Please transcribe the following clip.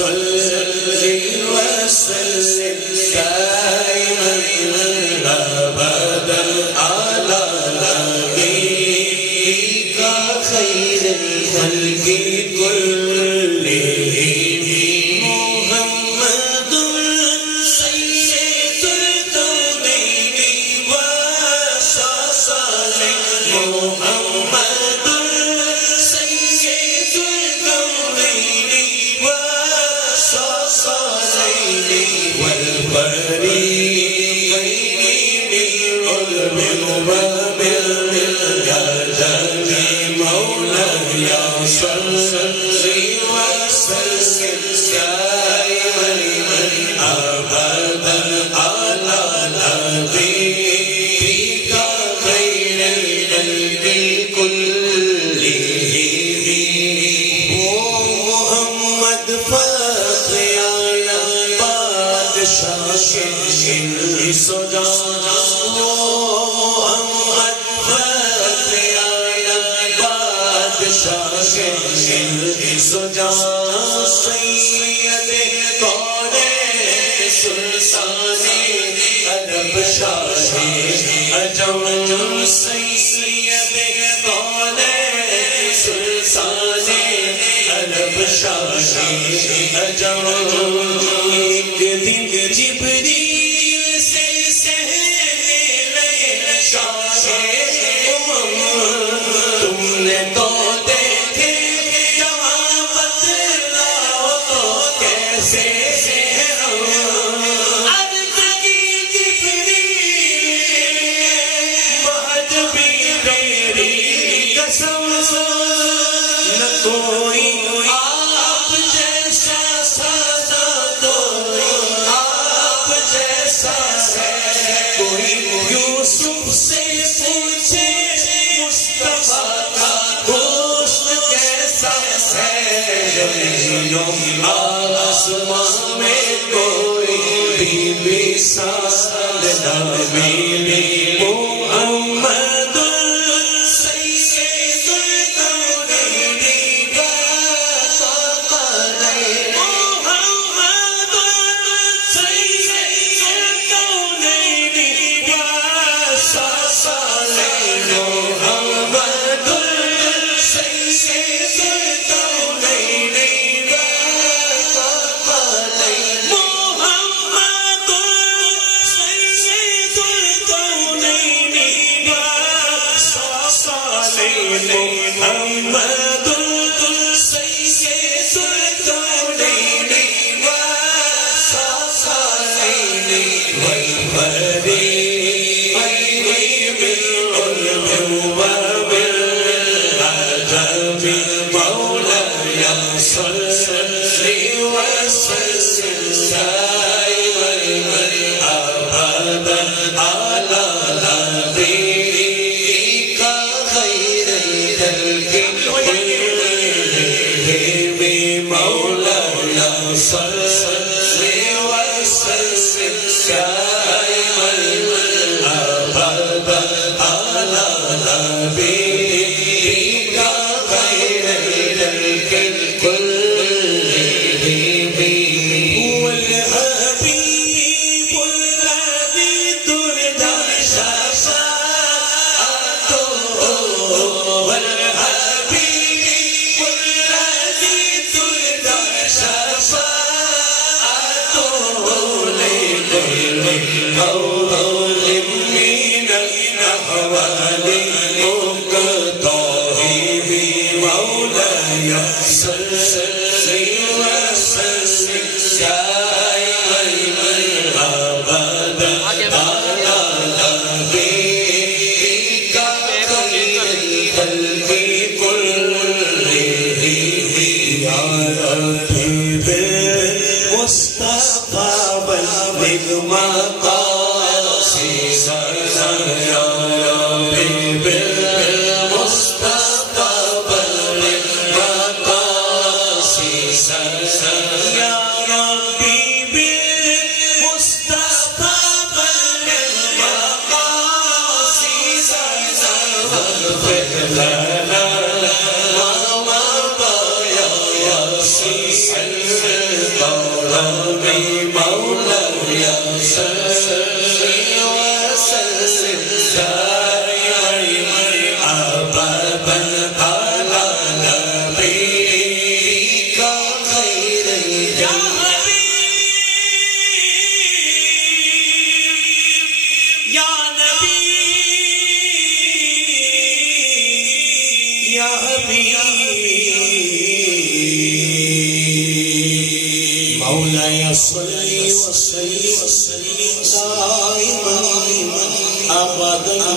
صل وسلم دائما ابدا على نبيك خير الخلق كلهم محمد سيد الكونين والثقلين محمد سيد الكونين والثقلين والفريقين من علم ومن الجلال مولاي صل وسلم دائما ابدا على نبيك خير الخلق كلهم محمد فخر عالم بادشاہ سجا محمد فخر عالم بادشاہ سجا سید کونین سلطان عرب شاہ عجم سید کونین سلطان عرب شاہ عجم ایک دن جبریل سے کہنے شاہ تم نے تو دیکھے جہاں بتلاؤ تو کیسے عرض کی جبریل بہت بھی میری قسم نہ کوئی آپ جیسا سادا کوئی آپ جیسا کوئی یوسف سے پوچھے مصطفیٰ کا گوشت کیسا ہے آسمان میں کوئی بھی مثال نہ ملی محمد سید الکونین والثقلین محمد سید الکونین والثقلین محمد سید الکونین والثقلین محمد سید الکونین والثقلین محمد سید الکونین والثقلین والفريقين بالعلم وبالعجب مولاي صل وسلم دائما ابدا على نبيك خير الخلق كلهم مولاي صل وسلم دائما ابدا على نبيك خير الخلق كلهم هو الحبيب الذي ترضى شفاعته والحبيب الذي ترضى شفاعته لكل قول من الأحوال مقتضاه مولاي صل وسلم دائما ابدا على نبيك خير الخلق كلهم يا ربي بالمصطفى بلغ مقاصدنا يا ربي بالمصطفى بلغ مقاصدنا يا ربي بالمصطفى بلغ مقاصدنا واغفر لنا ما مضى يا واسع مولاي صل وسلم دائما أبدا على نبيك خير يا حبيب يا نبي يا حبيب مولاي صل وسلم دائما أبدا